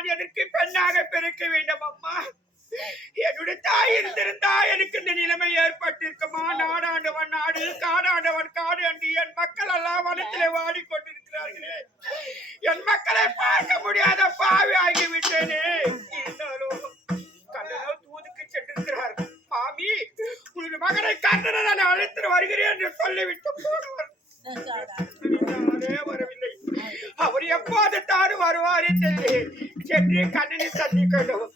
நான் எதற்கு பெண்ணாக பிறக்க வேண்டும் அம்மா? என்னுடைய தாய் இருந்திருந்தா எனக்கு இந்த நிலைமை ஏற்பட்டிருக்குமா? நாடாண்டவன் நாடு, காடாண்டவன் காடு என்று என் மக்கள் எல்லாம் வனத்திலே வாடிக்கொண்டிருக்கிறார்களே. என் மக்களை பார்க்க முடியாத பாவி ஆகிவிட்டேனே. இருந்தாலும் கண்ணனால் தூதுக்கு சென்றிருக்கிறார். மாமி, உனது மகனை கண்ணனை நான் அழைத்து வருகிறேன் என்று சொல்லிவிட்டு போனவர் வரவில்லை. அவர் எப்போது தான் வருவாரே தெரியல. சென்று கண்ணனை சந்திக்கணும்.